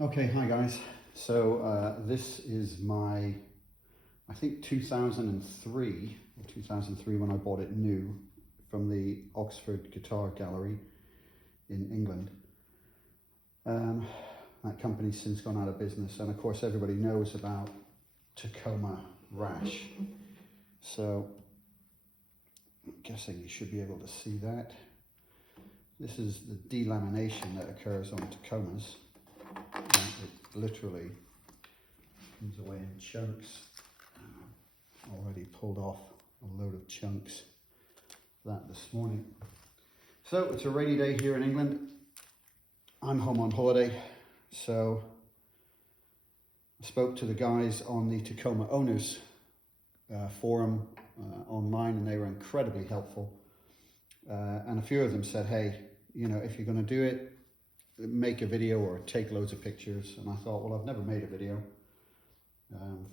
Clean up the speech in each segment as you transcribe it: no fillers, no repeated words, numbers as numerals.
Okay, hi guys. So this is my, I think 2003 when I bought it new from the Oxford Guitar Gallery in England. That company's since gone out of business, and of course everybody knows about Tacoma rash. So I'm guessing you should be able to see that. This is the delamination that occurs on Tacomas. It literally comes away in chunks. Already pulled off a load of chunks of that this morning. So it's a rainy day here in England. I'm home on holiday, so I spoke to the guys on the Tacoma Owners Forum online, and they were incredibly helpful. And a few of them said, hey, you know, if you're going to do it, make a video or take loads of pictures. And I thought, well, I've never made a video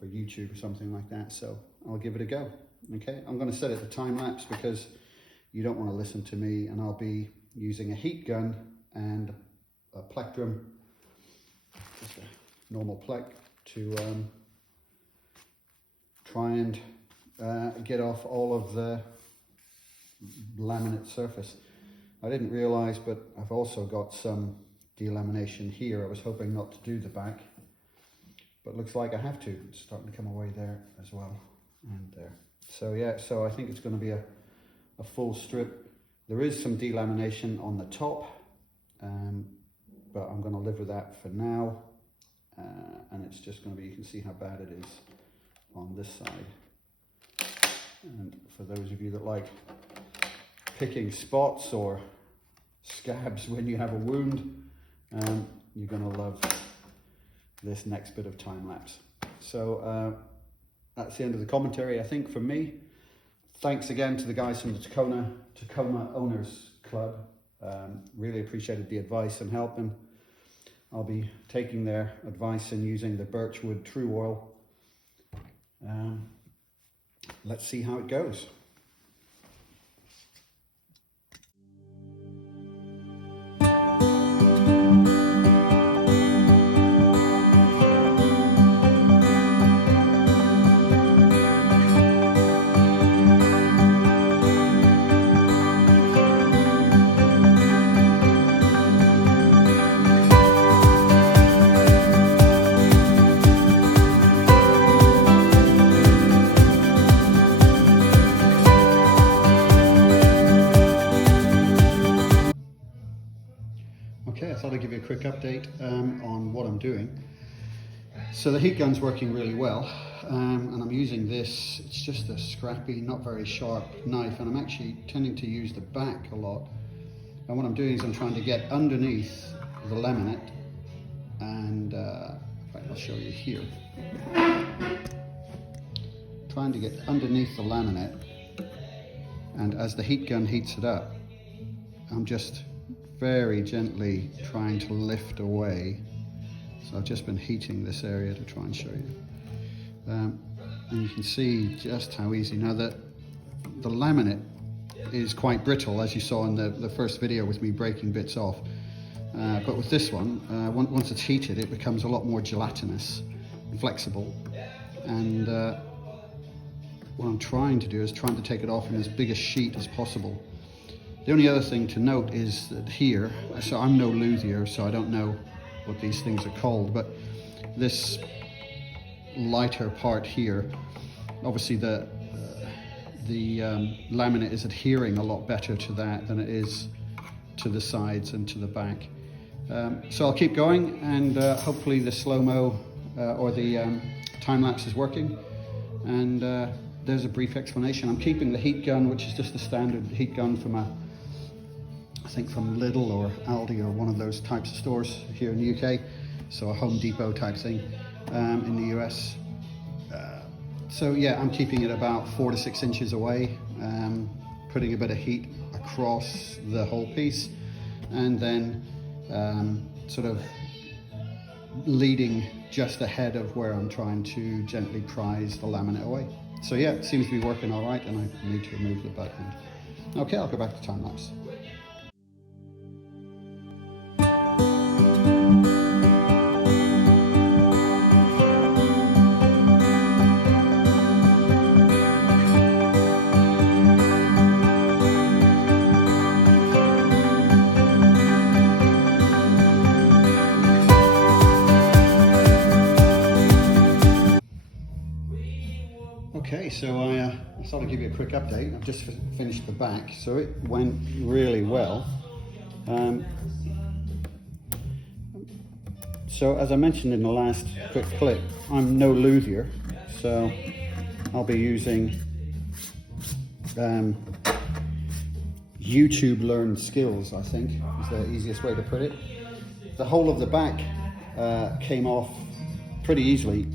for YouTube or something like that, so I'll give it a go. Okay, I'm going to set it to time lapse because you don't want to listen to me, and I'll be using a heat gun and a plectrum, just a normal plec, to try and get off all of the laminate surface. I didn't realize, but I've also got some delamination here. I was hoping not to do the back, but looks like I have to. It's starting to come away there as well, and there. So yeah, so I think it's going to be a full strip. There is some delamination on the top, but I'm going to live with that for now, and it's just going to be, you can see how bad it is on this side. And for those of you that like picking spots or scabs when you have a wound, you're going to love this next bit of time lapse. So that's the end of the commentary, I think, from me. Thanks again to the guys from the Tacoma Owners Club. Really appreciated the advice and help, and I'll be taking their advice and using the birchwood Tru-oil. Let's see how it goes. Okay, I thought I'd give you a quick update on what I'm doing. So the heat gun's working really well, and I'm using this. It's just a scrappy, not very sharp knife, and I'm actually tending to use the back a lot. And what I'm doing is I'm trying to get underneath the laminate, and in fact I'll show you here. Trying to get underneath the laminate, and as the heat gun heats it up, I'm just very gently trying to lift away. So I've just been heating this area to try and show you. And you can see just how easy. Now the laminate is quite brittle, as you saw in the first video with me breaking bits off. But with this one, once it's heated, it becomes a lot more gelatinous and flexible. And what I'm trying to do is trying to take it off in as big a sheet as possible. The only other thing to note is that here, so I'm no luthier, so I don't know what these things are called, but this lighter part here, obviously the laminate is adhering a lot better to that than it is to the sides and to the back. So I'll keep going, and hopefully the slow-mo or the time-lapse is working. And there's a brief explanation. I'm keeping the heat gun, which is just a standard heat gun from I think from Lidl or Aldi or one of those types of stores here in the UK. So a Home Depot type thing in the US. So yeah, I'm keeping it about 4 to 6 inches away, putting a bit of heat across the whole piece, and then sort of leading just ahead of where I'm trying to gently prise the laminate away. So yeah, it seems to be working all right, and I need to remove the butt end. Okay, I'll go back to time lapse. so I thought I'd give you a quick update. I've just finished the back, so it went really well. So as I mentioned in the last quick clip, I'm no luthier, so I'll be using YouTube learned skills, I think, is the easiest way to put it. The whole of the back came off pretty easily.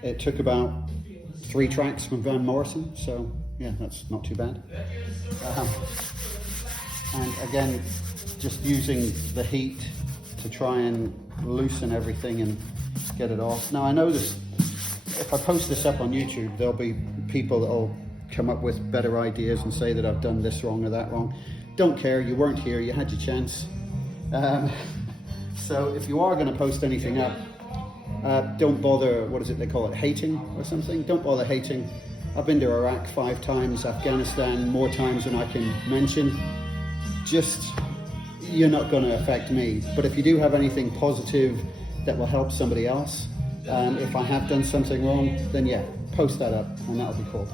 It took about 3 tracks from Van Morrison, so yeah, that's not too bad. And again, just using the heat to try and loosen everything and get it off. Now I know this, if I post this up on YouTube, there'll be people that'll come up with better ideas and say that I've done this wrong or that wrong. Don't care, you weren't here, you had your chance. So if you are going to post anything up, don't bother, what is it they call it, hating or something? Don't bother hating. I've been to Iraq 5 times, Afghanistan more times than I can mention. Just, you're not going to affect me. But if you do have anything positive that will help somebody else, if I have done something wrong, then yeah, post that up and that'll be cool.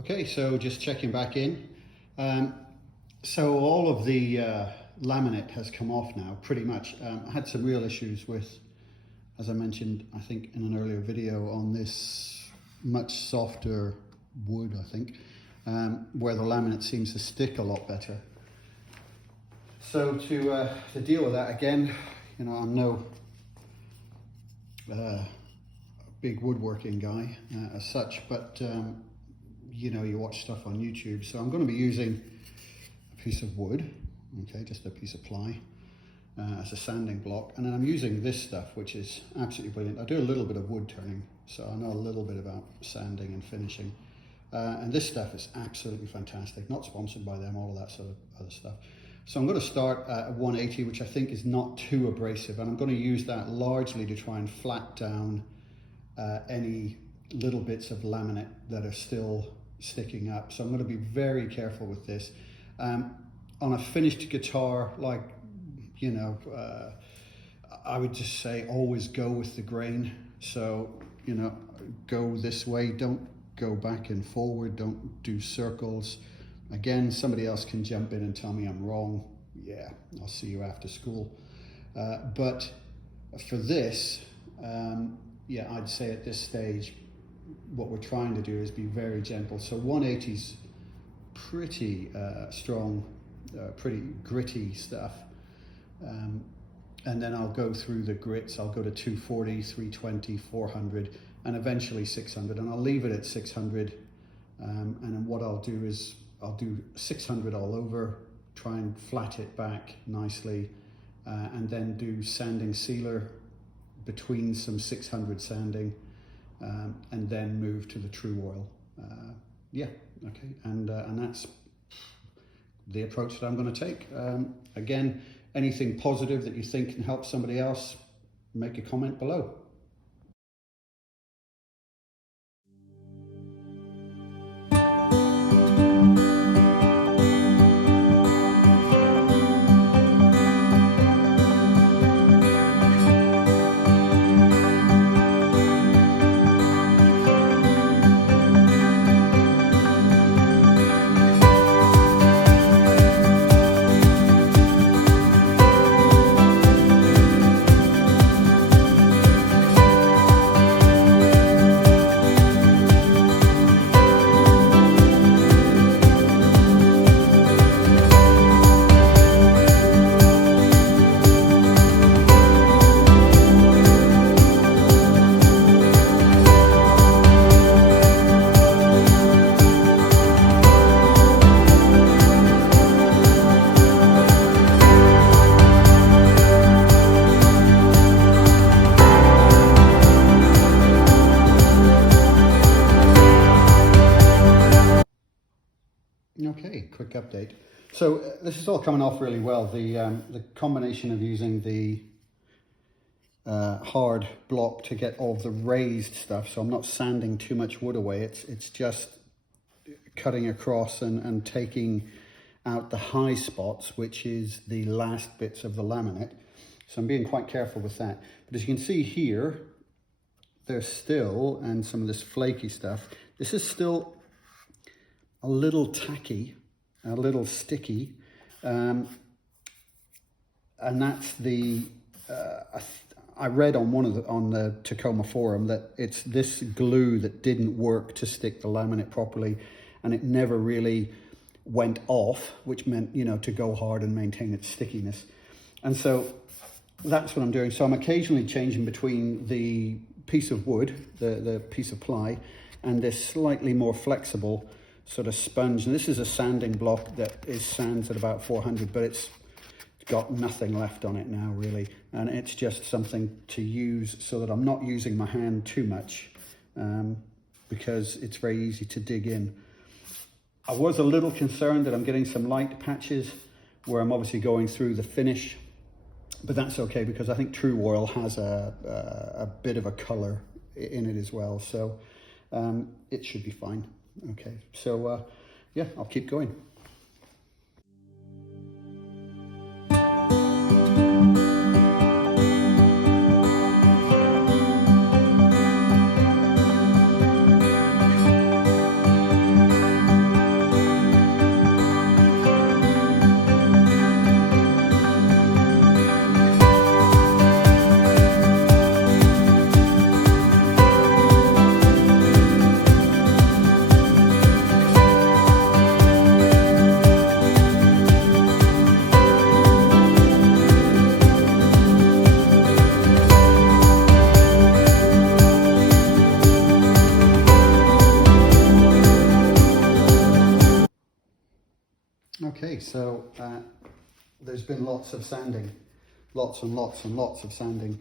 Okay, so just checking back in. So all of the laminate has come off now, pretty much. I had some real issues with, as I mentioned, I think in an earlier video, on this much softer wood, I think, where the laminate seems to stick a lot better. So to deal with that, again, you know, I'm no big woodworking guy as such, but you know, you watch stuff on YouTube, so I'm going to be using a piece of wood, okay, just a piece of ply as a sanding block, and then I'm using this stuff, which is absolutely brilliant. I do a little bit of wood turning, so I know a little bit about sanding and finishing, and this stuff is absolutely fantastic. Not sponsored by them, all of that sort of other stuff. So I'm going to start at 180, which I think is not too abrasive, and I'm going to use that largely to try and flat down any little bits of laminate that are still sticking up. So I'm going to be very careful with this. On a finished guitar, like, you know, I would just say always go with the grain. So, you know, go this way, don't go back and forward, don't do circles. Again, somebody else can jump in and tell me I'm wrong. Yeah, I'll see you after school. But for this, yeah, I'd say at this stage, what we're trying to do is be very gentle. So 180's pretty strong, pretty gritty stuff. And then I'll go through the grits. I'll go to 240, 320, 400, and eventually 600. And I'll leave it at 600. And then what I'll do is I'll do 600 all over, try and flat it back nicely, and then do sanding sealer between some 600 sanding. And then move to the Tru-oil. Yeah, okay, and that's the approach that I'm going to take. Again, anything positive that you think can help somebody else, make a comment below. quick update. So this is all coming off really well. The combination of using the hard block to get all the raised stuff, so I'm not sanding too much wood away, it's just cutting across and taking out the high spots, which is the last bits of the laminate. So I'm being quite careful with that. But as you can see here, there's still, and some of this flaky stuff, this is still a little tacky, a little sticky, and that's the, I read on the Tacoma Forum that it's this glue that didn't work to stick the laminate properly, and it never really went off, which meant, you know, to go hard and maintain its stickiness. And so that's what I'm doing. So I'm occasionally changing between the piece of wood, the piece of ply, and this slightly more flexible sort of sponge. And this is a sanding block that sands at about 400, but it's got nothing left on it now really, and it's just something to use so that I'm not using my hand too much, because it's very easy to dig in. I was a little concerned that I'm getting some light patches where I'm obviously going through the finish, but that's okay because I think Tru-oil has a bit of a color in it as well, so it should be fine. Okay, so yeah, I'll keep going. Okay, so there's been lots of sanding, lots and lots and lots of sanding,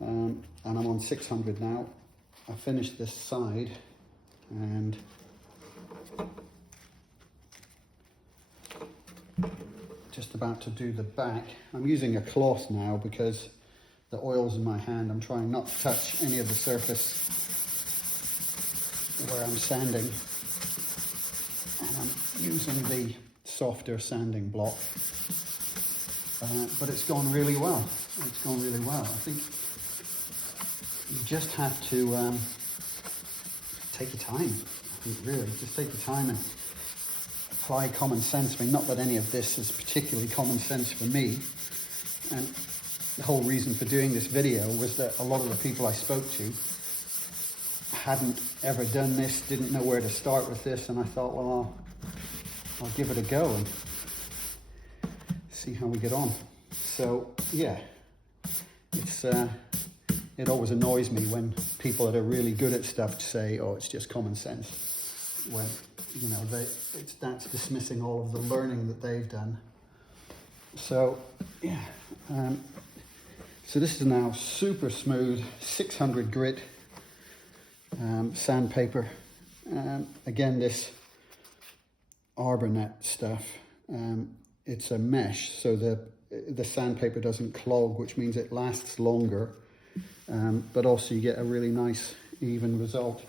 and I'm on 600 now. I finished this side and just about to do the back. I'm using a cloth now because the oil's in my hand. I'm trying not to touch any of the surface where I'm sanding, and I'm using the softer sanding block, but it's gone really well. It's gone really well. I think you just have to take your time. I think really, just take your time and apply common sense. I mean, not that any of this is particularly common sense for me, and the whole reason for doing this video was that a lot of the people I spoke to hadn't ever done this, didn't know where to start with this, and I thought, well, I'll give it a go and see how we get on. So yeah, it's it always annoys me when people that are really good at stuff say, oh, it's just common sense, when, you know, that's dismissing all of the learning that they've done. So yeah, so this is now super smooth 600 grit sandpaper. Again, this Arbor-net stuff, it's a mesh, so the sandpaper doesn't clog, which means it lasts longer, but also you get a really nice even result.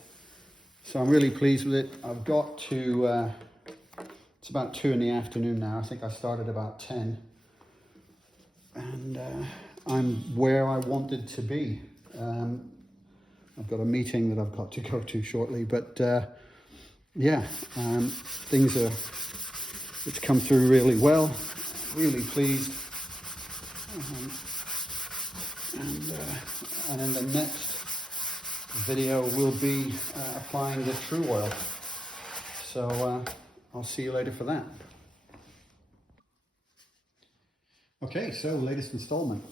So I'm really pleased with it. I've got to it's about 2 in the afternoon now. I think I started about 10, and I'm where I wanted to be. I've got a meeting that I've got to go to shortly, but yeah, things are, it's come through really well, really pleased, and in the next video we'll be applying the Tru-oil, so I'll see you later for that. Okay, so latest installment.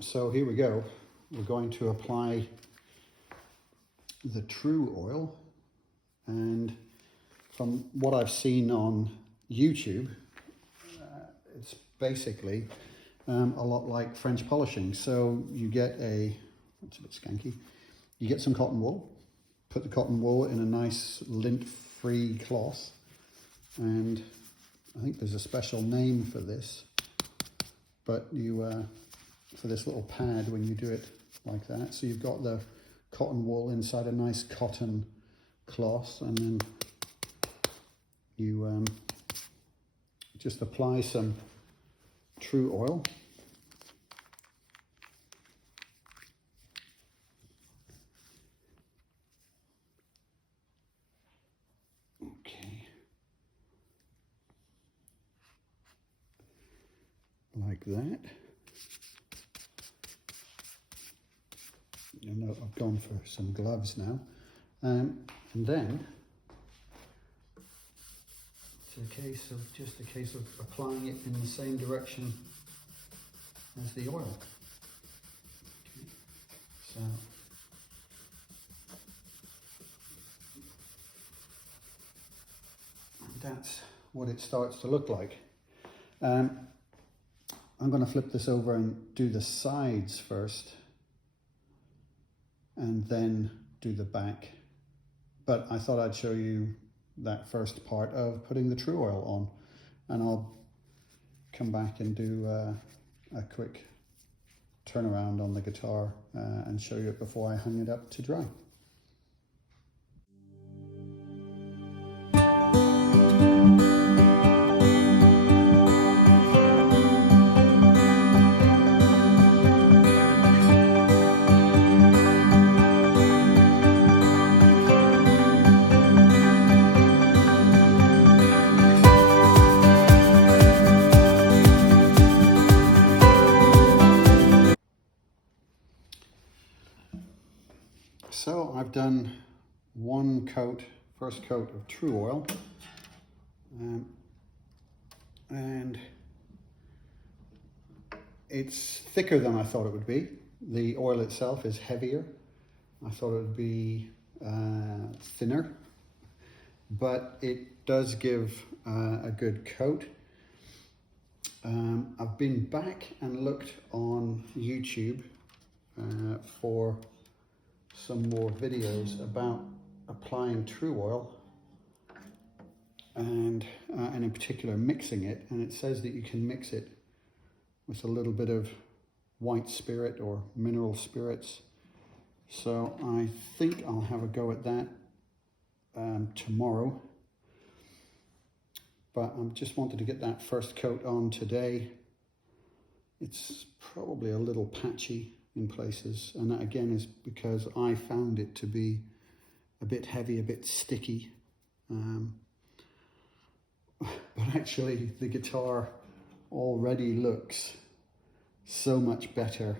So here we go. We're going to apply the Tru-oil, and from what I've seen on YouTube, it's basically a lot like French polishing. So you get it's a bit skanky, you get some cotton wool, put the cotton wool in a nice lint-free cloth, and I think there's a special name for this, but you, for this little pad when you do it like that. So you've got the cotton wool inside a nice cotton cloth, and then you just apply some Tru-oil. Okay. Like that. And I've gone for some gloves now. And then it's just a case of applying it in the same direction as the oil. Okay. So that's what it starts to look like. I'm going to flip this over and do the sides first, and then do the back. But I thought I'd show you that first part of putting the Tru-oil on, and I'll come back and do a quick turnaround on the guitar and show you it before I hang it up to dry. So I've done one coat, first coat of Tru-oil, and it's thicker than I thought it would be. The oil itself is heavier. I thought it would be thinner, but it does give a good coat. I've been back and looked on YouTube for some more videos about applying Tru-oil and in particular mixing it, and it says that you can mix it with a little bit of white spirit or mineral spirits. So I think I'll have a go at that tomorrow, but I just wanted to get that first coat on today. It's probably a little patchy in places, and that again is because I found it to be a bit heavy, a bit sticky, but actually the guitar already looks so much better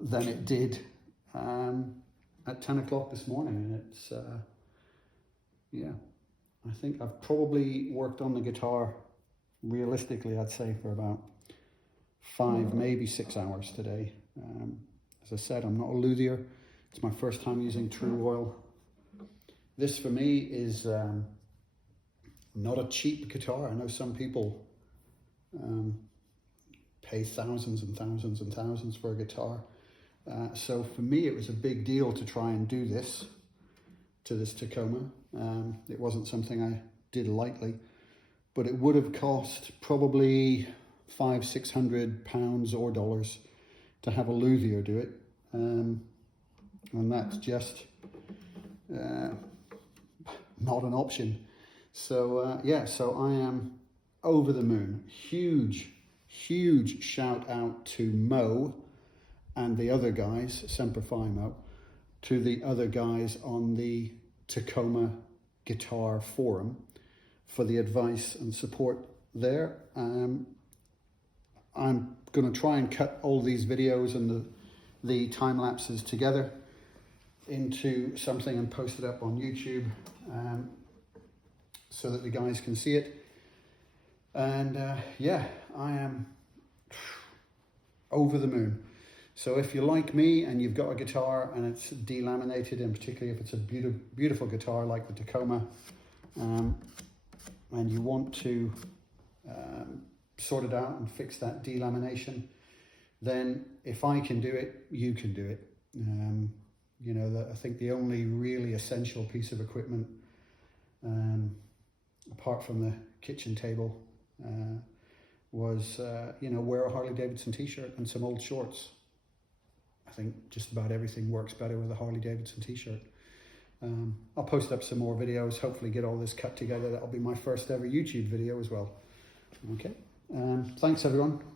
than it did at 10 o'clock this morning, and it's yeah, I think I've probably worked on the guitar realistically, I'd say, for about 5, maybe 6 hours today. As I said, I'm not a luthier. It's my first time using Tru-oil. This for me is not a cheap guitar. I know some people pay thousands and thousands and thousands for a guitar. So for me, it was a big deal to try and do this to this Tacoma. It wasn't something I did lightly, but it would have cost probably £500-600 or dollars to have a luthier do it, and that's just not an option. So yeah, so I am over the moon. Huge shout out to Mo and the other guys, Semper Fi Mo, to the other guys on the Tacoma Guitar Forum for the advice and support there. I'm going to try and cut all these videos and the time lapses together into something and post it up on YouTube so that the guys can see it. And yeah, I am over the moon. So if you're like me and you've got a guitar and it's delaminated, and particularly if it's a beautiful guitar like the Tacoma, and you want to sort it out and fix that delamination, then if I can do it, you can do it. You know, I think the only really essential piece of equipment apart from the kitchen table, was, you know, wear a Harley Davidson t-shirt and some old shorts. I think just about everything works better with a Harley Davidson t-shirt. I'll post up some more videos, hopefully get all this cut together. That'll be my first ever YouTube video as well. Okay, thanks everyone.